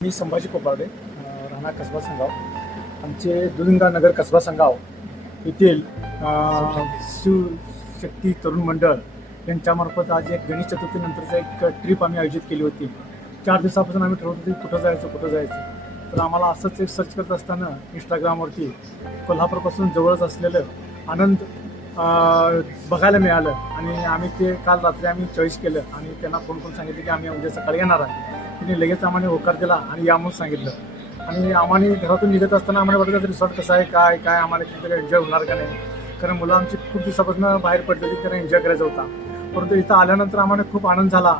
मी संभाजी कोपारडे, राहणार कसबा संगाव. आमचे दुलिंदा नगर कसबा संगाव येथील शिवशक्ती तरुण मंडळ यांच्यामार्फत आज एक गणेश चतुर्थीनंतरचा एक ट्रिप आम्ही आयोजित केली होती. 4 दिवसापासून आम्ही ठरवत होतो कुठं जायचं. तर आम्हाला असंच एक सर्च करत असताना इंस्टाग्रामवरती कोल्हापूरपासून जवळच असलेलं आनंद बघायला मिळालं आणि आम्ही ते काल रात्री आम्ही चॉईस केलं आणि त्यांना फोन करून सांगितलं की आम्ही उद्या सकाळी येणार आहे. तिने लगेच आम्हाला होकार दिला आणि या म्हणून सांगितलं. आणि आम्हाला घरातून निघत असताना आम्हाला वाटतं रिसॉर्ट कसं आहे काय आम्हाला कितीतरी एन्जॉय होणार का नाही, कारण मुलं आमची खूप दिवसापासून बाहेर पडली होती, त्यांना एन्जॉय करायचा होता. परंतु इथं आल्यानंतर आम्हाला खूप आनंद झाला.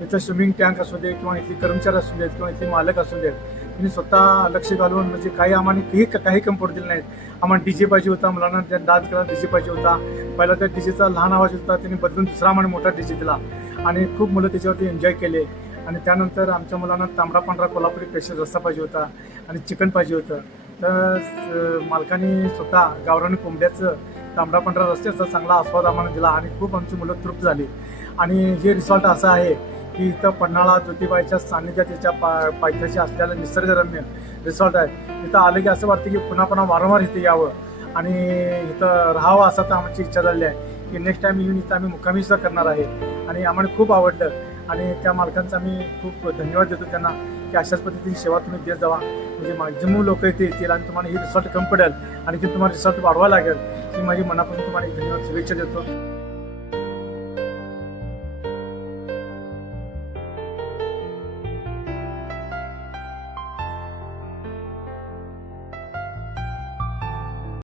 इथं स्विमिंग टँक असू दे किंवा इथली कर्मचारी असू देत किंवा इथले मालक असू देत, त्यांनी स्वतः लक्ष घालून म्हणजे काही आम्हाला काही कम्फर्ट दिलं नाहीत. आम्हाला डीजे पाहिजे होता, मुलांना त्या डान्स करायला डीजे पाहिजे होता. पहिला त्या डीजेचा लहान आवाज होता, त्यांनी बदलून दुसरा आम्हाला मोठा डीजे दिला आणि खूप मुलं त्याच्यावरती एन्जॉय केले. आणि त्यानंतर आमच्या मुलांना तांबडा पांढरा कोल्हापुरी स्पेशल रस्सा पाहिजे होता आणि चिकन पाहिजे होतं. तर मालकाने स्वतः गावरानी कोंबड्याचं तांबडा पांढरा रस्त्याचा चांगला आस्वाद आम्हाला दिला आणि खूप आमची मुलं तृप्त झाली. आणि हे रिसॉर्ट असं आहे की इथं पन्हाळा ज्योतिबाईच्या सान्निध्यात याच्या पायथ्याशी असलेलं निसर्गरम्य रिसॉर्ट आहे. इथं आलं की असं वाटतं की पुन्हा वारंवार इथे यावं आणि इथं राहावं असं तर आमची इच्छा झाली आहे की नेक्स्ट टाईम येऊन इथं आम्ही मुक्कामी सुद्धा करणार आहे. आणि आम्हाला खूप आवडलं आणि त्या मालकांचा आम्ही खूप धन्यवाद देतो त्यांना की अशाच पद्धतीने सेवा तुम्ही देत जावा, म्हणजे मॅक्झिमम लोक इथे येतील आणि तुम्हाला ही रिसॉर्ट कमी पडेल आणि की तुम्हाला रिसॉर्ट वाढवा लागेल. ही माझी मनापासून तुम्हाला धन्यवाद शुभेच्छा देतो.